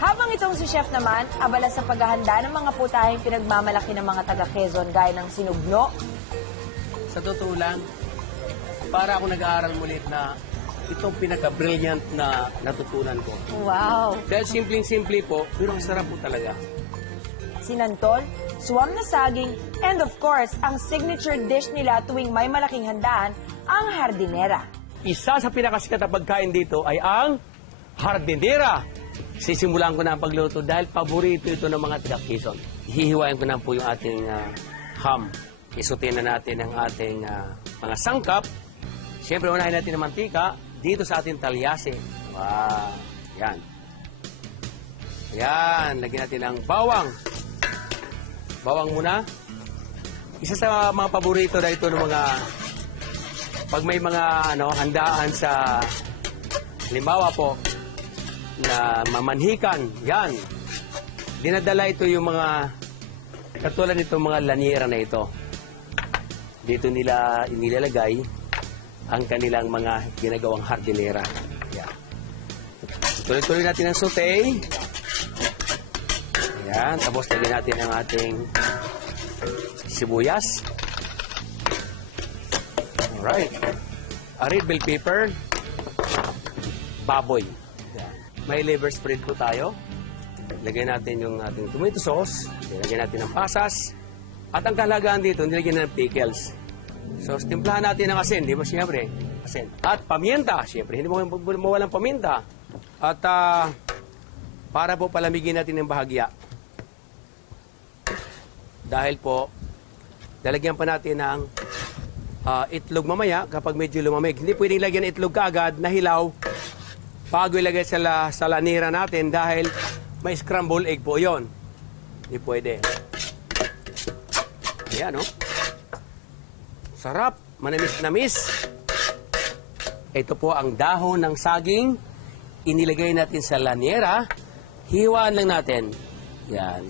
Habang itong si Chef naman, abala sa paghahanda ng mga putaheng pinagmamalaki ng mga taga Quezon gaya ng sinugno. Sa totoo lang, para ako nag-aaral mulit na itong pinaka-brilliant na natutunan ko. Wow! Dahil simpleng-simple po, pero ang sarap po talaga. Sinantol, suwam na saging, and of course, ang signature dish nila tuwing may malaking handaan, ang hardinera. Isa sa pinakasikat na pagkain dito ay ang hardinera. Sisimulan ko na ang pagluto dahil paborito ito ng mga taga-Quezon. Hihiwain ko na po yung ating ham. Isutin na natin ang ating mga sangkap. Siyempre, unahin natin ang mantika dito sa ating talyase. Wow! Yan. Yan. Lagyan natin ang bawang. Bawang muna. Isa sa mga paborito na ito ng mga pag may mga handaan sa halimbawa po na mamanhikan. Yan. Dinadala ito yung mga katulad nitong mga laniera na ito. Dito nila inilalagay ang kanilang mga ginagawang hardinera. Yan. Tuloy-tuloy natin ang saute. Yan. Tapos lagyan natin ang ating sibuyas. Alright. A red bell pepper. Baboy. Yan. May liver spread po tayo. Lagyan natin yung ating tomato sauce. Lagyan natin ng pasas. At ang kahalagaan dito, nilagyan ng pickles. So, timplahan natin ng asin, di ba siyempre? Asin. At paminta, siyempre. Hindi mo mawalang paminta. At para po palamigin natin ng bahagya. Dahil po, lalagyan pa natin ng itlog mamaya kapag medyo lumamig. Hindi pwedeng lagyan ng itlog kaagad na hilaw bago ilagay sa lanira natin dahil may scrambled egg po yon. Hindi pwede. Ayan, no? Sarap. Manamis-namis. Ito po ang dahon ng saging. Inilagay natin sa laniera. Hiwaan lang natin. Yan.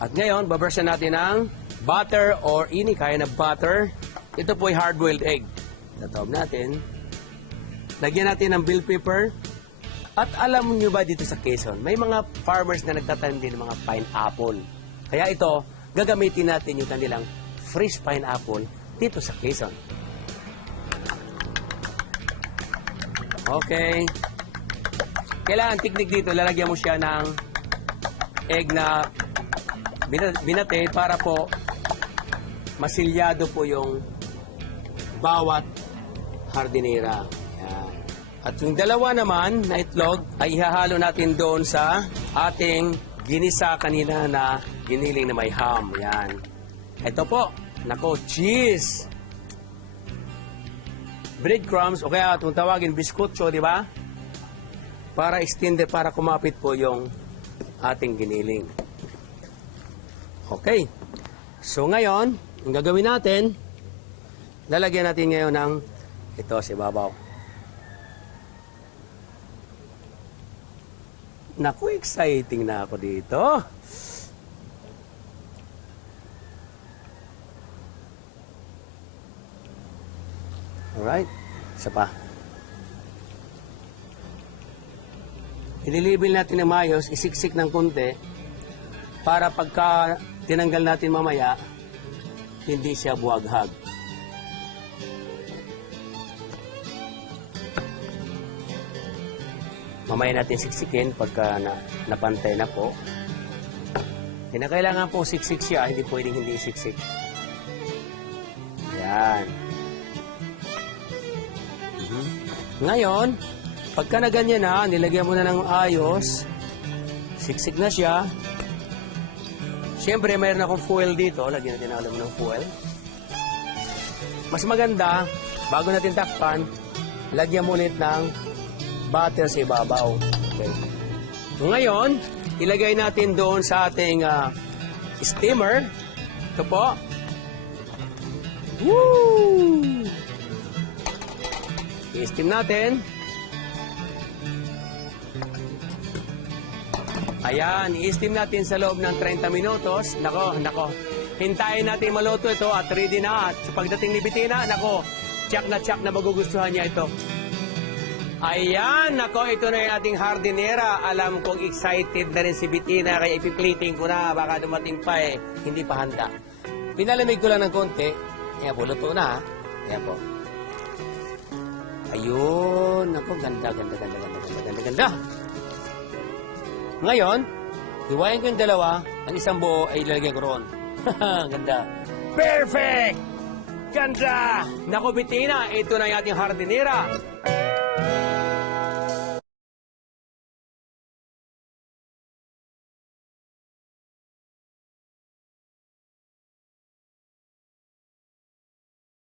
At ngayon, babersan natin ng butter or ini kaya na butter. Ito po ay hard-boiled egg. Tatawag natin. Lagyan natin ng bell pepper. At alam niyo ba dito sa Quezon, may mga farmers na nagtatanim din ng mga pineapple. Kaya ito, gagamitin natin yung kanilang fresh pineapple dito sa Quezon. Okay. Kailangan teknik dito, lalagyan mo siya ng egg na binate para po masilyado po yung bawat hardinera. Yan. At yung dalawa naman na itlog ay ihahalo natin doon sa ating ginisa kanina na giniling na may ham. Yan. Ito po. Nako, cheese. Breadcrumbs o kaya itong tawagin biskutso, di ba? Para extender, para kumapit po yung ating giniling. Okay. So ngayon, ang gagawin natin, lalagyan natin ngayon ng ito sa ibabaw. Naku, exciting na ako dito. Alright, isa pa. Ililibil natin ng mayos, isiksik ng konti para pagka tinanggal natin mamaya, hindi siya buwaghag. Mamaya natin siksikin pagka napantay na po. Kinakailangan po siksik siya, hindi pwedeng hindi siksik. Yan. Ngayon, pagka na ganyan na, nilagyan mo na ng ayos, siksik na siya. Siyempre, mayroon akong foil dito. Lagyan natin ang alam ng foil. Mas maganda, bago natin takpan, lagyan mo ulit ng butter sa ibabaw. Okay. Ngayon, ilagay natin doon sa ating steamer. Ito po. Woo! I-steam natin. Ayan, i-steam natin sa loob ng 30 minutos. Nako. Hintayin natin maluto ito at ready na. At sa pagdating ni Bitina, nako, tsak na magugustuhan niya ito. Ayan, nako, ito na yung ating hardinera. Alam kong excited na rin si Bitina, kaya ipiplating ko na. Baka dumating pa eh. Hindi pa handa. Pinalamig ko lang ng konti. Ayan po, luto na ha. Ayan po. Ayun, nako, ganda. Ngayon, hiwain ko yung dalawa. Ang isang buo ay ilalagay ko roon. Ganda. Perfect! Ganda! Naku, Bitina, ito na yung ating hardinera.